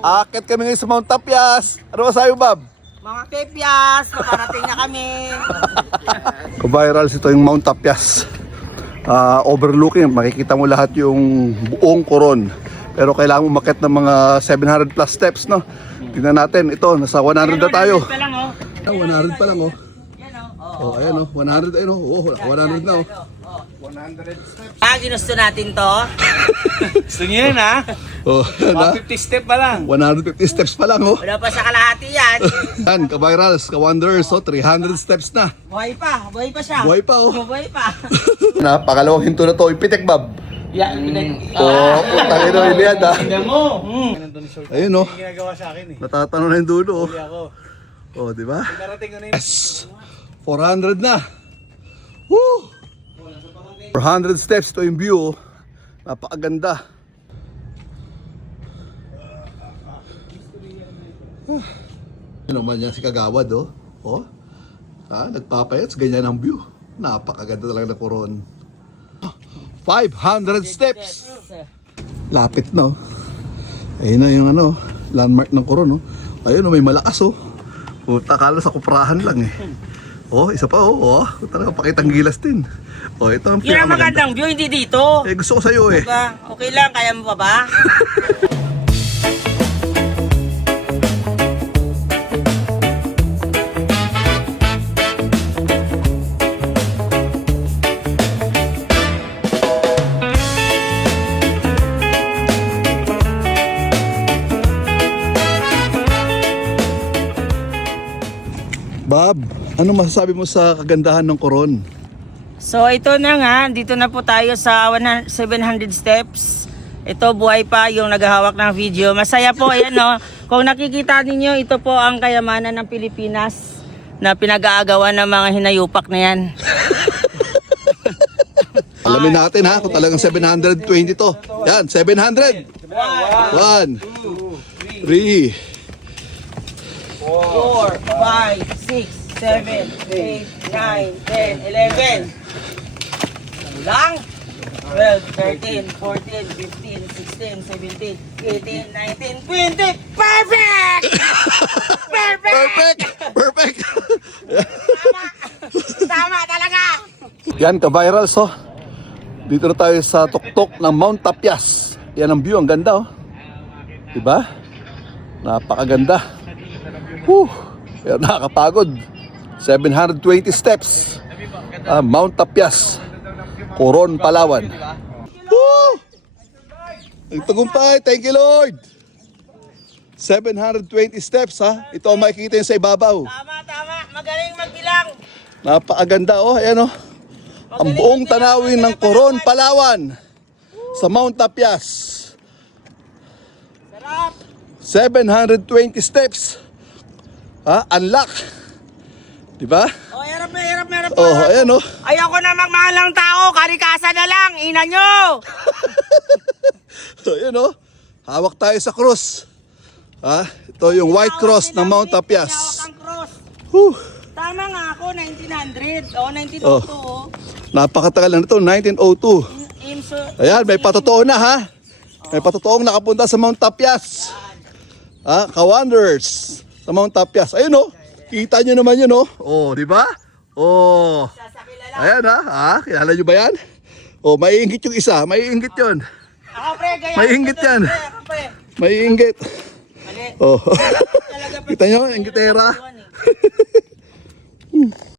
Akit kami ngayon sa Mount Tapias. Ano masabi, Bob? Mga Kepias, nakarating na kami. Viral ito yung Mount Tapias. Overlooking, makikita mo lahat yung buong Coron. Pero kailangan mo umakyat ng mga 700 plus steps, no? Tingnan natin, ito, nasa 100 na tayo. 100 pa lang, oh. 100 pa lang, oh. Yan, oh. Oh, ayan, oh. 100, ayun, oh. 100 na, oh. 100 steps. Ginusto natin to. Gusto niyo yun, ha? Oh, yan, ha? 50 step pa lang. 150 steps pa lang, oh. Wala pa sa kalahati yan. Yan, ka-virals, ka-wonders, oh. 300 steps na. Buhay pa siya. Buhay pa, oh. Buhay pa. Pakalawang hinto na to, yung pitik, Bob. Yan, Oh, putang ino, hindi yan, ha? Tingnan mo. Ayun, oh. Ginagawa sa akin, eh. Natatano na yung dulo, oh. Huli ako. Oh, di ba? Narating ko na yun. Yes! 400 na! Woo! 400 steps, ito yung view, oh. Napakaganda. Yun naman yan si Kagawad, oh. Oh. Nagpapayats, ganyan ang view. Napakaganda talaga ng Coron. 500 steps! Lapit na, oh. Ayun na yung ano, landmark ng Coron, oh. Ayun, oh, may malakas, oh. Puta, kala sa kuprahan lang, eh. Oh, isa pa, oh. Talaga pakitang gilas din. Oh, ito ang Yun ang magandang view, hindi dito. Eh, gusto ko sa'yo, eh. Diba? Okay lang, kaya mo pa ba? Bob, ano masasabi mo sa kagandahan ng Coron? So ito na nga, dito na po tayo sa 700 steps. Ito buhay pa yung naghahawak ng video. Masaya po, ayan no. Kung nakikita ninyo, ito po ang kayamanan ng Pilipinas na pinag-aagawan ng mga hinayupak na yan. Alamin natin ha, kung talagang 720 to. Yan, 700. 1, 2, 3. 4, 5, 6, 7, 8, 9, 10, 11. Lang. 12, 13, 14, 15, 16, 17, 18, 19, 20. Perfect! Perfect! Perfect! Tama talaga! Yan, ka-virals, oh. Dito na tayo sa tuktok ng Mount Tapias. Yan ang view, ang ganda, oh. Diba? Napakaganda. Whew! Yan, nakakapagod. 720 steps. Mount Tapias, Coron, Palawan. Woo! Nagtagumpay, thank you Lord. 720 steps, ha. Ito ang makikita yun sa ibabaw. Tama. Magaling magbilang. Napakaganda, oh. Ayan, oh. Ang buong tanawin ng Coron, Palawan. Sa Mount Tapias. Sarap. 720 steps. Unlock. Diba? Oh, hirap na. Oh, ayan, oh. Ayoko na magmahal ng tao. Karikasa na lang. Ina nyo. Ayan, oh. Hawak tayo sa cross. Ito yung white cross ng Mount Tapias. Hawak ang cross. Whew. Tama nga ako, 1900. Oh, 1902. Oh. Napakatagal na ito, 1902. Ayan, may patotoo na, ha. May patotoong nakapunta sa Mount Tapias. Ka-wonders sa Mount Tapias. Ayun, oh. Kita nyo naman yun, oh. Oh, di ba? Oh. Ayan, ha. Kilala nyo ba yan? Oh, maiinggit yung isa. Maiinggit yun. Ako, pre, gaya. Maiinggit yan. Ako, pre. Maiinggit. Mali. Oh. Talaga, pre. Kita nyo, inggitera.